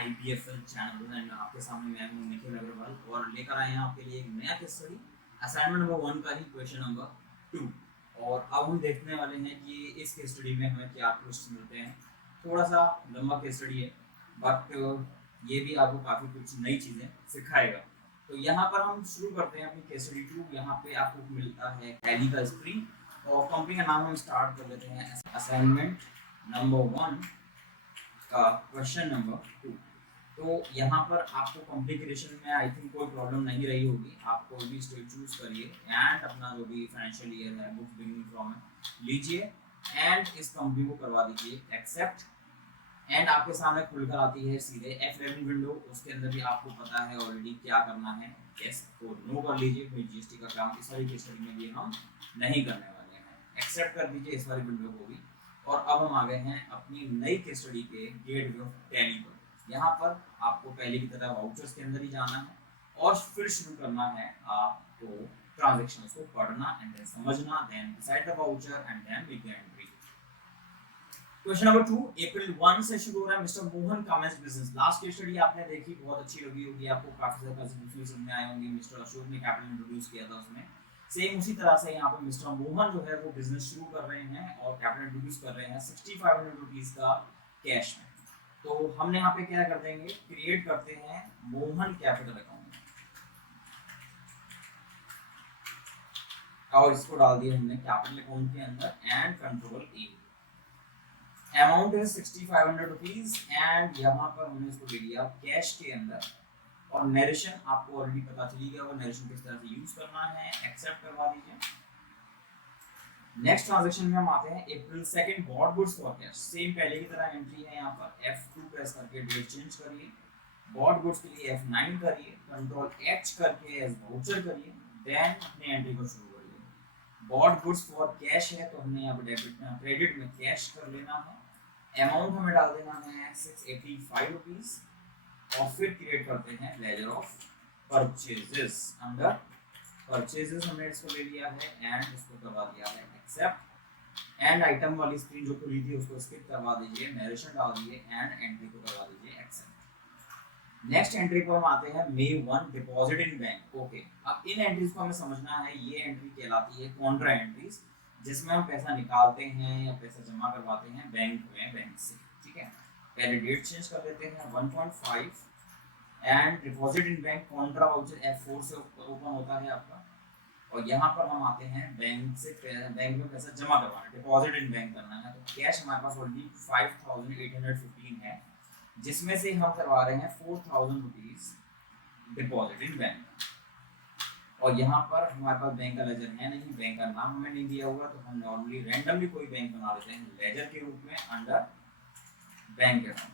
IPFL channel and आपके सामने मैं हूं निखिल अग्रवाल और लेकर आए हैं आपके लिए एक नया केस स्टडी असाइनमेंट नंबर 1 का ही क्वेश्चन नंबर 2। और अब हम देखने वाले हैं कि इस केस स्टडी में हमें क्या क्वेश्चन मिलते हैं। थोड़ा सा लंबा केस स्टडी है बट ये भी आपको काफ़ी कुछ नई चीज़ें सिखाएगा। तो यहाँ पर हम शुरू करते हैं अपनी केस स्टडी 2। यहाँ पे आपको मिलता है टैली का स्क्रीन और कंपनी का नाम हम स्टार्ट कर लेते हैं असाइनमेंट नंबर 1 का क्वेश्चन नंबर 2। तो यहाँ पर आपको कंपनी क्रिएशन में आई थिंक कोई प्रॉब्लम नहीं रही होगी। आप कोई भी स्टेट चूज करिए एंड अपना जो भी फाइनेंशियल ईयर है बुक्स बिगिनिंग फ्रॉम लीजिए एंड इस कंपनी को करवा दीजिए एक्सेप्ट। एंड आपके सामने खुलकर आती है सीधे F11 विंडो। उसके अंदर भी आपको पता है ऑलरेडी क्या करना है। यस को नो कर लीजिए, कोई जीएसटी का काम इस वाली केस स्टडी में भी हम नहीं करने वाले हैं। एक्सेप्ट कर दीजिए इस वाली विंडो को भी। और अब हम आ गए हैं अपनी नई केस स्टडी के गेटवे ऑफ टैली पर। यहाँ पर आपको पहले की तरह वाउचर्स के अंदर ही जाना है और फिर शुरू करना है आपको ट्रांजैक्शंस को पढ़ना एंड देन समझना, then decide the voucher and then make the entry. Question number 2 April 1 से शुरू हो रहा है। Mister Mohan commences business. Last case study आपने देखी, बहुत अच्छी लगी होगी आपको, काफी ज्यादा कंसेप्ट समझ में आए होंगे। मिस्टर अशोक ने कैपिटल इंट्रोड्यूस किया था उसमें। सेम उसी तरह से यहाँ पे मिस्टर मोहन जो है वो बिजनेस शुरू कर रहे हैं और कैपिटल इंट्रोड्यूस कर रहे हैं 6500 रुपीज का कैश में। तो हमने यहाँ पे क्या कर देंगे, क्रिएट करते हैं मोहन कैपिटल अकाउंट और इसको डाल दिया हमने कैपिटल अकाउंट के अंदर एंड कंट्रोल ए। अमाउंट है 6500 रुपीज एंड यहाँ पर हमने इसको दे दिया कैश के अंदर। और नरेशन आपको ऑलरेडी पता चली गया होगा नरेशन किस तरह से यूज करना है। एक्सेप्ट करवा दीजिए। नेक्स्ट ट्रांजैक्शन में हम आते हैं अप्रैल 2 bought goods for cash. Same पहले की तरह एंट्री है। यहाँ पर F2 प्रेस करके डेट चेंज करिए। बॉट गुड्स के लिए F9 करिए, कंट्रोल H करके एज वाउचर करिए, देन अपनी एंट्री को शुरू करिए। बॉट गुड्स फॉर कैश है तो हमने यहाँ पर डेबिट क्रेडिट में कैश कर लेना है। अमाउंट हमें डाल देना है 685 रुपीज और फिर क्रिएट करते हैं laser of purchases. Under purchases हमने इसको ले लिया है एंड इसको करवा दिया है एक्सेप्ट। एंड आइटम वाली स्क्रीन जो खुली थी उसको स्किप करवा दीजिए, नरेशन डाल दीजिए एंड एंट्री को करवा दीजिए एक्सेप्ट। नेक्स्ट एंट्री पर हम आते हैं May 1 deposit in bank. Okay, अब इन एंट्रीज को हमें समझना है। ये एंट्री कहलाती है कॉन्ट्रा एंट्रीज, जिसमें हम पैसा निकालते हैं या पैसा जमा करवाते हैं बैंक में, बैंक से। ठीक है, पहले डेट चेंज कर लेते हैं 1.5 and deposit in bank Contra voucher F4 से ओपन होता है आपका। और यहाँ पर हम आते हैं बैंक से बैंक में पैसा जमा करवाना, डिपॉजिट इन बैंक करना है। तो कैश हमारे पास ऑलरेडी 5815 है, जिसमें से हम करवा रहे हैं 4000 रुपीज डिपॉजिट इन बैंक। और यहाँ पर हमारे पास बैंक का लेजर है नहीं, बैंक का नाम हमें नहीं दिया हुआ, तो हम नॉर्मली रैंडमली कोई बैंक बना लेते हैं लेजर के रूप में अंडर बैंक अकाउंट।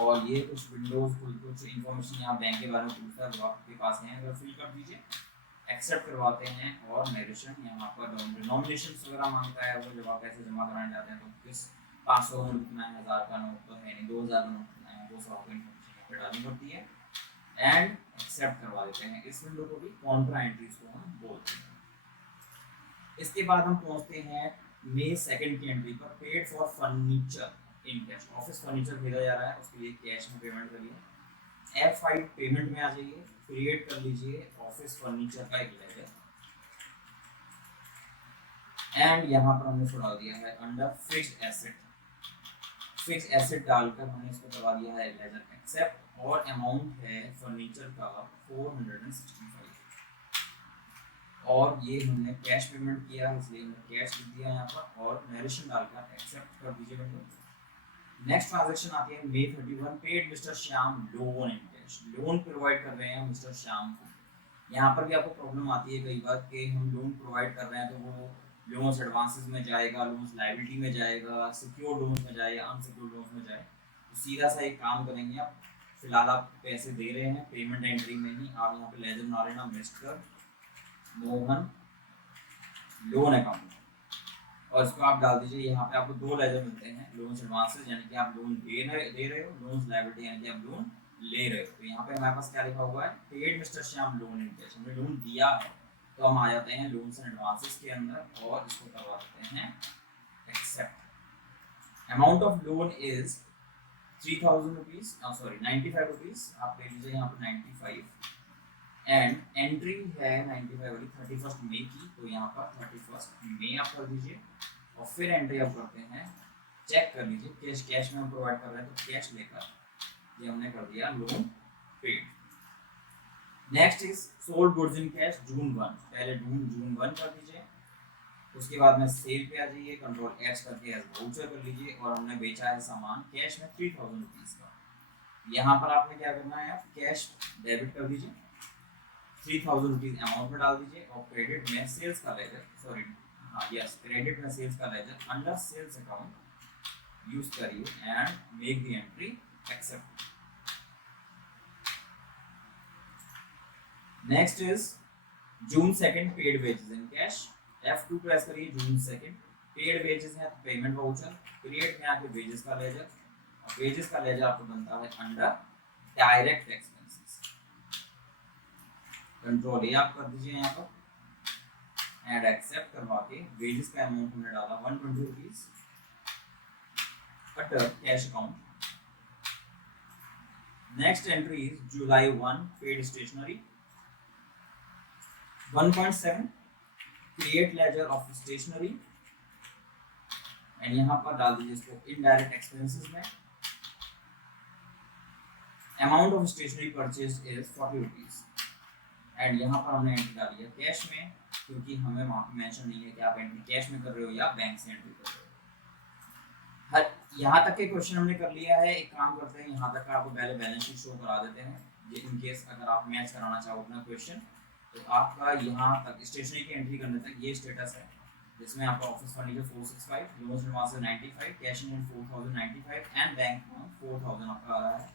और ये कुछ विंडोज कुछ इन्फॉर्मेशन यहाँ बैंक के बारे में पूछता है जो आपके पास है, अगर फिल कर दीजिए। एक्सेप्ट करवाते हैं और नरेशन यहाँ पर डिनोमिनेशन वगैरह मांगता है। वो जब आप पैसे जमा कराने जाते हैं तो किस 500 का नोट कितना है, 1000 का नोट तो है नहीं, 2000 का नोट कितना है, वो सब आपको इन्फॉर्मेशन यहाँ पर डालनी पड़ती है एंड एक्सेप्ट करवा देते हैं। इस विंडो को भी कॉन्ट्रा एंट्रीज को हम बोलते हैं। इसके बाद हम पहुंचते हैं May 2 की एंट्री पर, paid for furniture in cash. Office furniture खरीदा जा रहा है, उसके लिए कैश में पेमेंट करिए। F5 पेमेंट में आ जाइए, क्रिएट कर लीजिए ऑफिस फर्नीचर का एक लेजर एंड यहाँ पर हमने डाल दिया है under fixed asset. Fix asset डालकर हमने इसको करवा दिया है लेजर एक्सेप्ट। और अमाउंट है फर्नीचर का 465 और ये हमने कैश पेमेंट किया इसलिए हमने कैश लिख दिया यहाँ पर और नरेशन डालकर एक्सेप्ट कर दीजिए विंडो। नेक्स्ट ट्रांजैक्शन आती है May 31 paid mister Shyam loan in cash. Loan provide कर रहे हैं मिस्टर श्याम को। यहाँ पर भी आपको प्रॉब्लम आती है कई बार कि हम लोन प्रोवाइड कर रहे हैं तो वो लोन्स एडवांसेस में जाएगा, लोन्स लायबिलिटी में जाएगा, सिक्योर लोन्स में जाएगा, अनसिक्योर लोन्स में जाए। तो सीधा सा एक काम करेंगे, आप फिलहाल आप पैसे दे रहे हैं पेमेंट एंट्री में ही, आप यहाँ पे लेजर बना लेना मिस्टर मोहन लोन अकाउंट और इसको आप डाल दीजिए। यहाँ पे आपको दो लेजर मिलते हैं, लोन्स एडवांसेस यानी कि आप लोन दे रहे हो, लोन्स लायबिलिटी यानी कि आप लोन ले रहे हो। तो यहाँ पे हमारे पास क्या लिखा हुआ है, paid mister Shyam loan in cash. हमने लोन दिया है तो हम आ जाते हैं लोन्स एंड एडवांसेस के अंदर और इसको करवा देते हैं accept. Amount of loan is ₹3000 sorry ₹95 आप ले लीजिए यहाँ पर 95 एंड एंट्री है 95 वाली 31 मई की, तो यहाँ पर 31 मई आप कर दीजिए और फिर एंट्री आप करते हैं, चेक कर लीजिए कैश में हम प्रोवाइड कर रहे हैं तो कैश लेकर ये हमने कर दिया loan paid. Next is sold goods in cash June 1, पहले जून 1 कर दीजिए, उसके बाद में सेल पे आ जाइए, कंट्रोल एच करके एज वाउचर कर लीजिए और हमने बेचा है सामान कैश में ₹3000 का। यहाँ पर आपने क्या करना है, आप कैश डेबिट कर दीजिए, ₹3000 अमाउंट में डाल दीजिए और क्रेडिट में सेल्स का लेजर, सॉरी हाँ यस क्रेडिट में सेल्स का ledger under sales account use करिए and make the entry except. Next is June 2 paid wages in cash, F2 press करिए, जून 2 पेड वेजेस है पेमेंट वाउचर, क्रिएट में आपके wages का laser और वेजेस का लेजर आपको बनता है अंडर डायरेक्ट एक्सपेंसेस, कंट्रोल ए आप कर दीजिए यहाँ पर एंड एक्सेप्ट करवा के वेजेस का अमाउंट हमने डाला ₹120 under cash account. Next entry is July 1 paid stationery 1.7 create ledger of stationery and यहाँ पर डाल दीजिए इसको इनडायरेक्ट एक्सपेंसेस में। Amount of stationery purchase is ₹40 and यहाँ पर हमने एंट्री डाली है कैश में, क्योंकि हमें मेंशन नहीं है कि आप एंट्री कैश में कर रहे हो या बैंक से एंट्री कर रहे हो। हर यहाँ तक के क्वेश्चन हमने कर लिया है। एक काम करते हैं, यहाँ तक का आपको पहले बैलेंस शीट शो करा देते हैं, इन केस अगर आप मैच कराना चाहो अपना क्वेश्चन, तो आपका यहाँ तक स्टेशनरी की एंट्री करने तक ये स्टेटस है, जिसमें आपका office furniture 465, loans advance 95, cash in hand 4095 and bank 4000 आपका आ रहा है।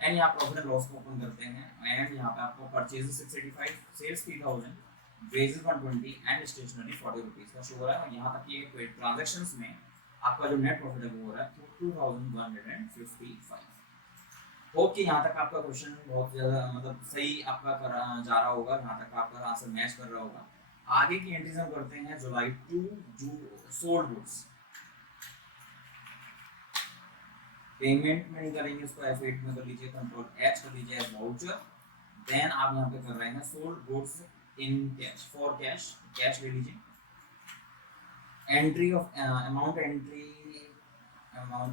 एंड यहाँ प्रॉफिट एंड लॉस को ओपन करते हैं एंड यहाँ पे आपको purchases 685, sales 3000, wages 120 and stationery ₹40 का शो हो रहा है। यहाँ तक ये ट्रांजैक्शंस में आपका जो नेट प्रॉफिट है वो हो रहा है 2155। ओके, यहाँ तक आपका क्वेश्चन बहुत ज़्यादा मतलब सही आपका जा रहा होगा, यहाँ तक आपका आंसर मैच कर रहा होगा। आगे की एंट्रीज हम करते हैं जुलाई 2 सोल्ड गुड्स, पेमेंट में नहीं करेंगे, इसको F8 में कर लीजिए, कंट्रोल एच कर लीजिए एज वाउचर। देन आप यहाँ पे कर रहे हैं sold goods in cash for cash, cash ले लीजिए। Entry of amount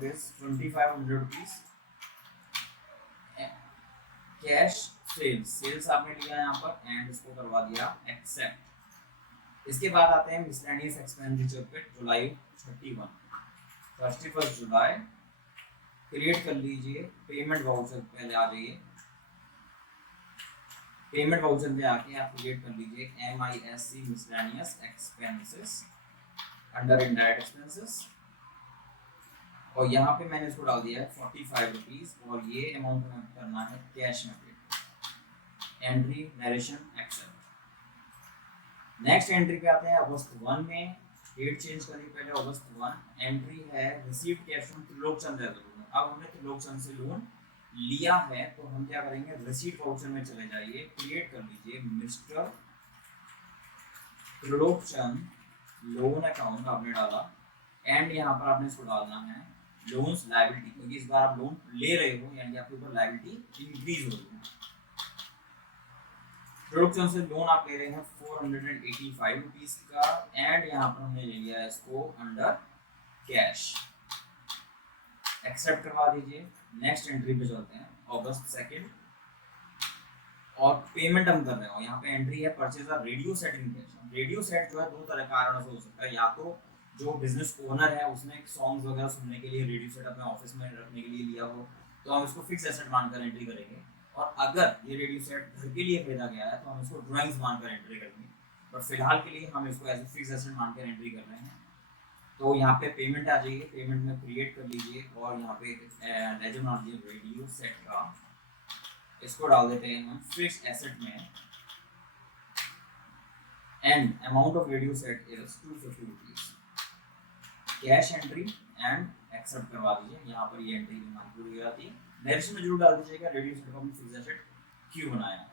is ₹2500, cash sales आपने लिया यहाँ पर एंड इसको करवा दिया एक्सेप्ट। इसके बाद आते हैं मिसलेनियस एक्सपेंडिचर पे, जुलाई 31 जुलाई क्रिएट कर लीजिए, पेमेंट वाउचर पहले आ जाइए, पेमेंट वाउचर पे आके आप क्रिएट कर लीजिए MISC miscellaneous expenses under indirect expenses और यहाँ पे मैंने इसको डाल दिया है ₹45 और ये अमाउंट हमें करना है कैश में paid. Entry narration accept. Next entry पे आते हैं अगस्त 1 में, डेट चेंज करिए पहले अगस्त 1। एंट्री है रिसीव्ड कैश फ्रॉम त्रिलोकचंद। अब हमने त्रिलोकचंद से लोन लिया है तो हम क्या करेंगे, रिसीट वाउचर में चले जाइए, क्रिएट कर लीजिए मिस्टर त्रिलोकचंद लोन अकाउंट आपने डाला एंड यहाँ पर आपने इसको डालना है लोन्स लायबिलिटी, क्योंकि इस बार आप लोन ले रहे हो यानी आपके ऊपर लायबिलिटी इंक्रीज हो रही है। त्रिलोकचंद से लोन आप ले रहे हैं ₹485 का एंड यहाँ पर हमने ले लिया है इसको अंडर कैश, एक्सेप्ट करवा दीजिए। नेक्स्ट एंट्री पे चलते हैं अगस्त 2 और पेमेंट हम कर रहे हो, यहाँ पे एंट्री है purchase of radio set in cash. Radio set जो है दो तरह कारणों से हो सकता है, या तो जो बिजनेस ओनर है उसने सॉन्ग्स वगैरह सुनने के लिए रेडियो सेट अपने ऑफिस में रखने के लिए लिया हो तो हम इसको फिक्स एसेट मानकर एंट्री करेंगे, और अगर ये रेडियो सेट घर के लिए खरीदा गया है तो हम इसको ड्राइंग्स मानकर एंट्री करेंगे, पर फिलहाल के लिए हम इसको एज ए फिक्स एसेट मानकर एंट्री कर रहे हैं। तो यहाँ पे पेमेंट आ जाइए, पेमेंट में क्रिएट कर लीजिए और यहाँ पे लेजर बना लीजिए रेडियो सेट का, इसको डाल देते हैं हम फिक्स एसेट में and amount of radio set is ₹250। Cash entry and accept करवा दीजिए, यहाँ पर ये एंट्री पूरी हो जाती है। नरेशन में जरूर डाल दीजिएगा रेडियो सेट का हमने फिक्स एसेट क्यों बनाया है।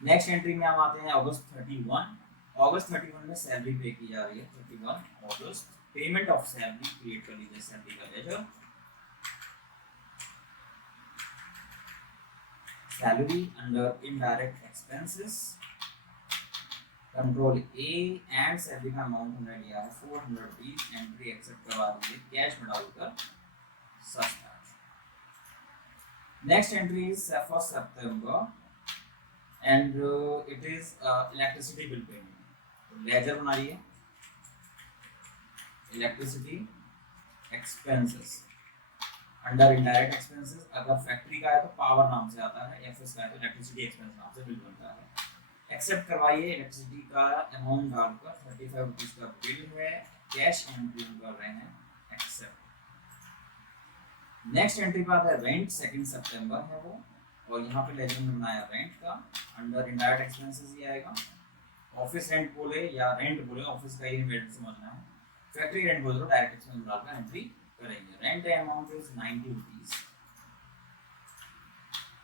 नेक्स्ट एंट्री में हम आते हैं अगस्त 31। अगस्त 31 में सैलरी पे की जा रही है, 31 August payment of salary, create कर लीजिए सैलरी का ledger salary under indirect expenses, control A and salary का अमाउंट हमने लिया है 400 रुपीज, एंट्री एक्सेप्ट करवा दीजिए कैश में डालकर सस्ता। Next entry is first September and it is electricity bill payment. तो लेजर बनाइए electricity expenses under indirect expenses. अगर फैक्ट्री का है तो पावर नाम से आता है, एफएस का है तो इलेक्ट्रिसिटी एक्सपेंस नाम से बिल बनता है। एक्सेप्ट करवाइए इलेक्ट्रिसिटी का अमाउंट डालकर 35 रुपीज का बिल है, कैश एंट्री हम कर रहे हैं एक्सेप्ट। नेक्स्ट एंट्री पर आता है रेंट, 2 सितंबर है वो, और यहाँ पे लेजर में बनाया रेंट का, अंडर इनडायरेक्ट एक्सपेंसेस ही आएगा। ऑफिस रेंट बोले या रेंट बोले, ऑफिस का ही रेंट समझना है। फैक्ट्री रेंट बोले तो डायरेक्ट एक्सपेंस डालकर एंट्री करेंगे। Rent amount is 90 rupees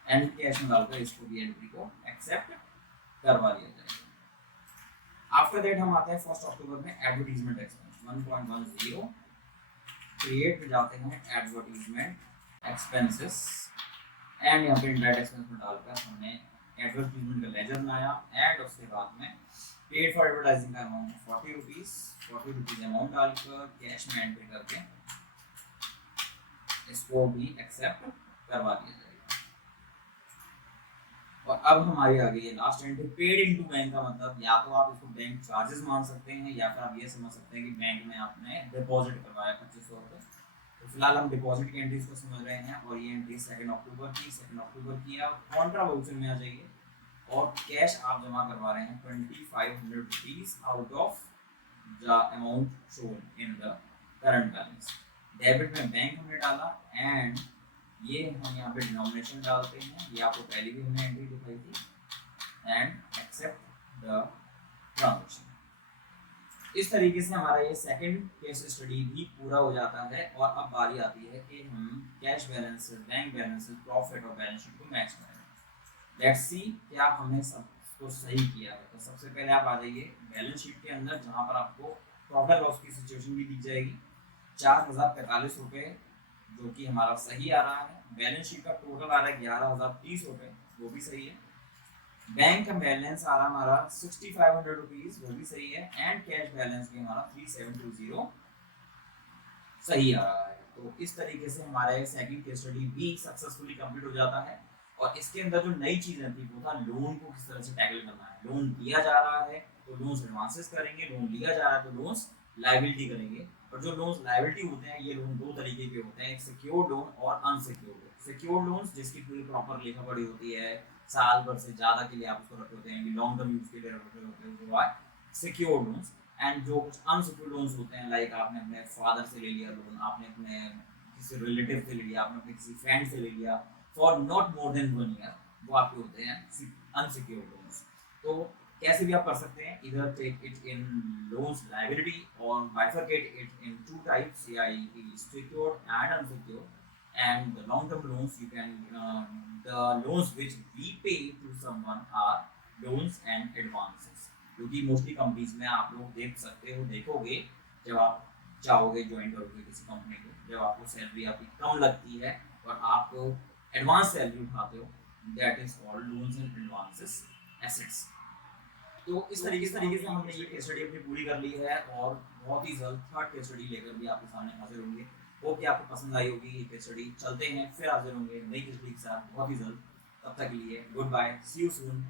and cash में डालकर इसको भी एंट्री को एक्सेप्ट करवा दिया जाएगा। आफ्टर दैट हम आते हैं 1 अक्टूबर में एडवर्टीजमेंट एक्सपेंस 1.10, क्रिएट में जाते हैं एडवर्टीजमेंट एक्सपेंसेस एंड यहाँ पे इनडायरेक्ट एक्सपेंस में डालकर हमने एडवर्टीजमेंट का लेजर बनाया एंड उसके बाद में पेड फॉर एडवर्टाइजिंग का अमाउंट 40 रुपीज अमाउंट डालकर कैश में एंट्री करके इसको भी एक्सेप्ट करवा दिया जाएगा। और अब हमारी आ गई है last entry, paid into bank का मतलब या तो आप इसको बैंक चार्जेस मान सकते हैं या फिर आप ये समझ सकते हैं कि बैंक में आपने डिपॉजिट करवाया 2500 रुपये। तो फिलहाल हम डिपॉजिट की एंट्रीज को समझ रहे हैं और ये एंट्री 2 अक्टूबर की है। कॉन्ट्रा वाउचर में आ जाइए और कैश आप जमा करवा रहे हैं 2500 rupees out of the amount shown in the current balance. Debit में बैंक हमने डाला एंड ये हम यहाँ पे डिनोमिनेशन डालते हैं, ये आपको पहले भी हमने एंट्री दिखाई थी एंड एक्सेप्ट द ट्रांजैक्शन। इस तरीके से हमारा ये सेकंड केस स्टडी भी पूरा हो जाता है और अब बारी आती है कि हम cash balances, bank balances, profit और बैलेंस शीट को मैच करें। लेट्स सी क्या हमने सब को सही किया है। तो सबसे पहले आप आ जाइए बैलेंस शीट के अंदर जहाँ पर आपको प्रॉफिट लॉस की सिचुएशन भी दी जाएगी। 4045 रुपये जो कि हमारा सही आ रहा है। बैलेंस शीट का टोटल आ रहा है 11030 रुपये, वो भी सही है। बैंक का बैलेंस आ रहा हमारा 6500 रुपीज, वो भी सही है। एंड कैश बैलेंस भी हमारा 3720 सही आ रहा है। तो इस तरीके से हमारा सेकंड केस स्टडी भी सक्सेसफुली कंप्लीट हो जाता है। और इसके अंदर जो नई चीजें थी वो था लोन को किस तरह से टैकल करना है। लोन दिया जा रहा है तो लोन्स एडवांसेस करेंगे, लोन लिया जा रहा है तो लोन्स लायबिलिटी करेंगे। और जो लोन्स लायबिलिटी होते हैं ये लोन दो तरीके के होते हैं, एक सिक्योर्ड लोन और अनसिक्योर्ड लोन। सिक्योर्ड लोन्स जिसकी पूरी प्रॉपर लिखा पड़ी होती है, साल भर से ज़्यादा के लिए आप उसको रखे होते हैं, लॉन्ग टर्म यूज के लिए रखे होते हैं, वो है सिक्योर्ड लोन्स। एंड जो कुछ अनसिक्योर्ड लोन्स होते हैं लाइक आपने अपने फादर से ले लिया लोन, आपने अपने किसी रिलेटिव से ले लिया, आपने अपने किसी फ्रेंड से ले लिया for not more than 1 year, वो आपके होते हैं अनसिक्योर्ड लोन्स। तो कैसे भी आप कर सकते हैं, इधर take it in loans liability और bifurcate it in 2 types, secured and unsecured. And the long term loans you can the loans which we pay to someone are loans and advances, क्योंकि मोस्टली कंपनीज में आप लोग देख सकते हो, देखोगे जब आप चाहोगे ज्वाइन करोगे किसी कंपनी को, जब आपको सैलरी आपकी कम लगती है और आप एडवांस सैलरी उठाते हो, that is called loans and advances assets. तो इस तरीके से हमने ये केस स्टडी अपनी पूरी कर ली है और बहुत ही जल्द थर्ड केस स्टडी लेकर भी आपके सामने हाजिर होंगे। होप कि आपको पसंद आई होगी ये केस स्टडी। चलते हैं फिर हाजिर होंगे नई केस स्टडी के साथ बहुत ही जल्द। तब तक के लिए good bye, see you soon.